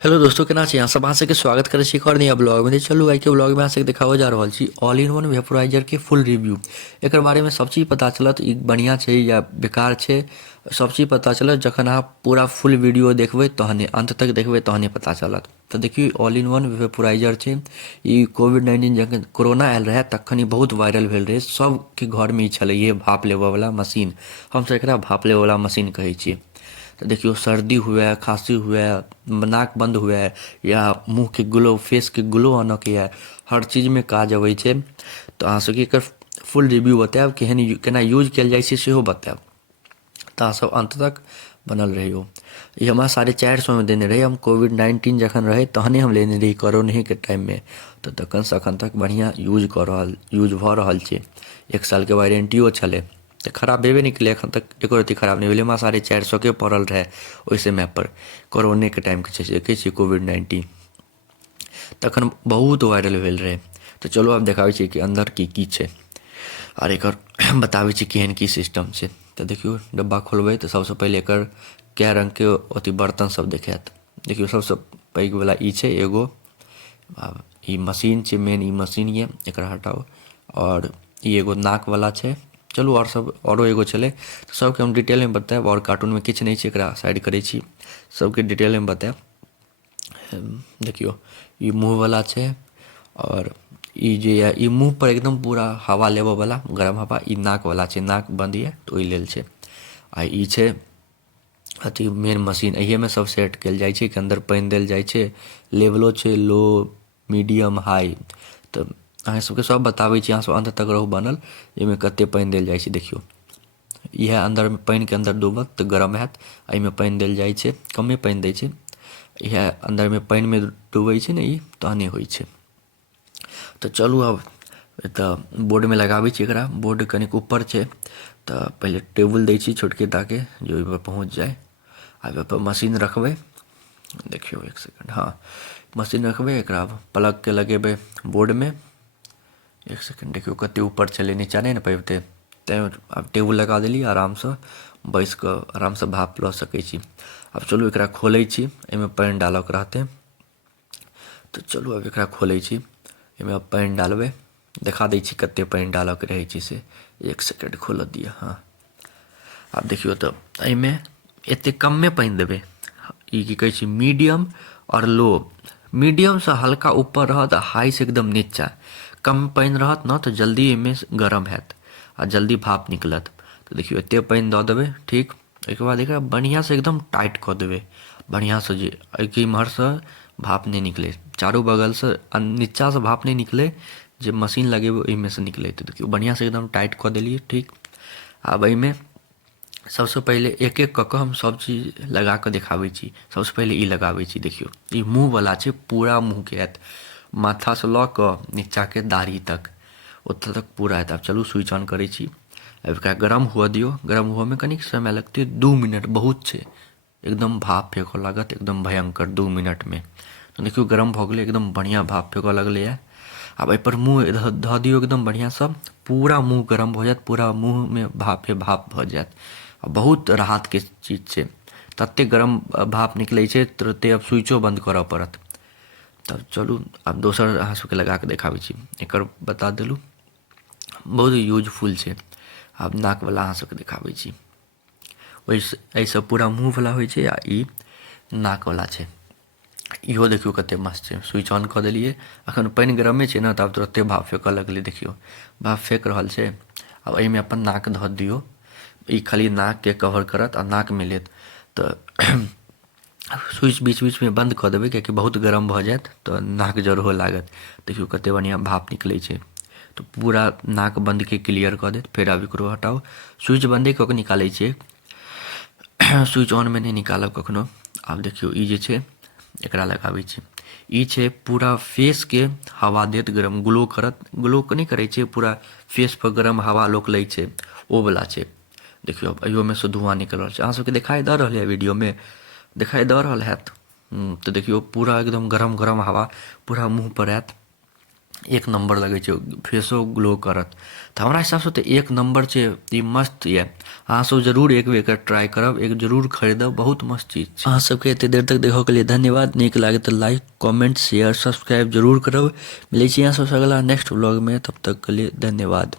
Hello दोस्तों, केना छी अहाँ सब? अहाँ सबके स्वागत करै छी एक और नया ब्लॉग में। चलू आइ के ब्लॉग में अहाँ सबके देखाबऽ जा रहल छी ऑल इन वन वेपोराइजर के फुल रिव्यू। एकर बारे में सब चीज पता चलत, ई बढ़िया छै या बेकार छै, सब चीज पता चलत जखन अहाँ पूरा फुल वीडियो देखबै तहने, अंत तक देखबै तहने पता चलत। तऽ देखियौ ऑल इन वन वेपोराइजर छै। ई कोविड-19 जखन कोरोना आयल रहै तखन ई बहुत वायरल भेल रहै, सबके घरमे ई छलैहे भाप लेबऽवला मशीन। हमसब एकरा भाप लेबऽवला मशीन कहै छियै। तो देखियो सर्दी हुए, खांसी हुए, नाक बंद हुए या मुँह के ग्लो, फेस के ग्लो आनऽ के यऽ, हर चीज में काज अबै छै। तो अहाँ सबके एकर फुल रिव्यू बतायब, केना यूज कयल जाइ छै सेहो बतायब। तऽ अहाँ सब अंत तक बनल रहियो। ई हमरा 450 में देने रही, हम कोविड-19 जखन रहे तहने हम लेने रही, कोरोना के टाइम में। तो तखन से अखन तक बढ़िया यूज भऽ रहल छै। 1 साल के वारंटियो छलै, तऽ खराब भेबे नहीं केलै, एखन तक एको रत्ती खराब नहीं भेलै। हमरा 450 के पड़ल रहे ओहि समय पर, कोरोने के टाइम के छै, देखै छियै कोविड-19 तखन बहुत वायरल भेल रहे। तऽ चलो आब देखाबै छी कि अंदर की छै और एकर बताबै छी केहन की सिस्टम छै। तऽ देखियो डब्बा खोलबै तऽ सबसँ पहिले एकर कए रङ्गके अथी बर्तन सब देखायत। देखियो सबसँ पैघवला ई छै एगो, आब ई मशीन छै मेन, ई मशीन ये, एकरा हटाओ। और ई एगो नाकवला छै। चलू और सब औरो एगो छलै, तऽ सबके हम डिटेलमे बतायब। और कार्टूनमे किछु नहि छै, एकरा साइड करै छी, सबके डिटेलमे बतायब। देखियो ई मुँहवला छै, और ई जे यऽ ई मुँह पर एकदम पूरा हवा लेबऽवला गरम हवा। ई नाकवला छै, नाक बंद यऽ तऽ ओहि लेल छै। आ ई छै अथी मेन मशीन, अहियेमे सब सेट कयल जाइ छै कि अंदर पानि देल जाइ छै, लेवलो छै लो, मीडियम, हाई। तऽ अहाँ सबके सब बताबै छी, अहाँ सब अंत तक रहू बनल, एहिमे कते पानि देल जाइ छै। देखियो इएह अंदर पानि के अंदर डूबत तऽ गरम हैत। एहिमे पानि देल जाइ छै, कमे पानि दै छै। इएह अंदरमे पानिमे डूबै छै ने, ई तहने होइ छै। तऽ चलू आब तऽ बोर्डमे लगाबै छी एकरा। बोर्ड कनिक ऊपर छै, तऽ पहिले टेबुल दै छी छोटके टाके जे ओहिपर पहुँच जाय। आब ओहिपर मशीन रखबै, देखियौ 1 सेकंड, हाँ मशीन रखबै। एकरा प्लगके लगेबै बोर्डमे। 1 सेकंड, देखियो कते ऊपर छलै, नीचा नहि ने पैबतै, तैँ आब टेबुल लगा देलियै, आरामसँ बैस कऽ आरामसँ भाप लऽ सकै छी। आब चलू एकरा खोलै छी, एहिमे पानि डालऽके रहतै। तऽ चलू आब एकरा खोलै छी, एहिमे आब पानि डालबै, देखा दै छी कते पानि डालऽके रहै छै से। 1 सेकंड खोलऽ दिअ, हाँ आब देखियो तऽ एहिमे एते कमे पानि देबै। ई की कहै छै मीडियम और लो, मीडियमसँ हल्का ऊपर रहत आ हाईसँ एकदम नीचा। कम पानि रहत ने तऽ जल्दी एहिमे गरम हैत आ जल्दी भाप निकलत। तऽ देखियो एते पानि दऽ देबै, ठीक। ओहिके बाद एकरा बढ़िआँसँ एकदम टाइट कऽ देबै, बढ़िआँसँ, जे एहिके इम्हरसँ भाप नहि निकलै, चारू बगलसँ नीचासँ भाप नहि निकलै, जे मशीन लगेबै ओहिमे से निकलै। तऽ देखियो बढ़िआँसँ एकदम टाइट कऽ देलियै, ठीक। आब एहिमे सबसँ पहिले एक एक कऽ कऽ हम सब चीज लगा कऽ देखाबै छी। सबसँ पहिले ई लगाबै छी, देखियो ई मुँहवला छै, पूरा मुँहके आयत, माथासँ लऽ कऽ नीचाके दाढ़ी तक, ओतऽ तक पूरा आयत। आब चलू स्विच ऑन करै छी, आब एकरा गरम हुअ दियौ। गरम हुअऽमे कनिक समय लगतै, 2 मिनट बहुत छै, एकदम भाप फेंकऽ लागत एकदम भयंकर 2 मिनटमे। तऽ देखियो गरम भऽ गेलै, एकदम बढ़िआँ भाप फेंकऽ लगलैए। आब एहिपर मुँह धऽ दियौ एकदम बढ़िआँसँ, पूरा मुँह गरम भऽ जायत, पूरा मुँहमे भापे भाप भऽ जायत। आ बहुत राहतके चीज छै, ततेक गरम भाप निकलै छै तुरते आब स्विचो बन्द करऽ पड़त। तब चलू आब दोसर अहाँ सबके लगा कऽ देखाबै छी। एकर बता देलहुँ, बहुत यूजफुल छै। आब नाकवला अहाँ सबके देखाबै छी। एहिसँ पूरा मुँहवला होइ छै, आ ई नाकवला छै। इहो देखियो कते मस्त छै, स्विच ऑन कऽ देलियै, अखन पानि गरमे छै ने, तऽ आब तुरते भाप फेंकऽ लगलै। देखियो भाप फेंक रहल छै। आब एहिमे अपन नाक धऽ दियौ, ई खाली नाकके कवर करत आ नाकमे लेत। तऽ स्विच बीच बीचमे बन्द कऽ देबै, किएकि बहुत गरम भऽ जायत तऽ नाक जरहो लागत। देखियो कते बढ़िआँ भाप निकलै छै। तऽ पूरा नाक बन्दके क्लियर कऽ देत। फेर आब एकरो हटाउ, स्विच बन्दे कऽ कऽ निकालै छियै, स्विच ऑनमे नहि निकालब कखनो। आब देखियो ई जे छै एकरा लगाबै छी। ई छै पूरा फेसके हवा देत, गरम ग्लो करत, ग्लो नहि करै छै, पूरा फेसपर गरम हवा लोक लै छै, ओ वला छै। देखियो अब अहियोमे सँ धुआँ निकलि रहल छै, अहाँ सबके देखाइ दऽ रहल यऽ वीडियोमे, देखाइ दऽ रहल हैत। तऽ देखियो पूरा एकदम गरम गरम हवा पूरा मुँह पर आयत। एक नंबर लगे छै, फेसो ग्लो करत। तऽ हमरा हिसाबसँ तऽ एक नंबर छै, ई मस्त यऽ। अहाँ सब जरूर एक बेर एकर ट्राई करब, एक जरूर खरीदब, बहुत मस्त चीज छै। अहाँ सबके एते देर तक देखऽ के लिए धन्यवाद। नीक लागे तऽ लाइक, कमेंट, शेयर, सब्सक्राइब जरूर करब। मिलै छी अहाँ सबसँ अगला नेक्स्ट व्लॉग में, तब तक के लिए धन्यवाद।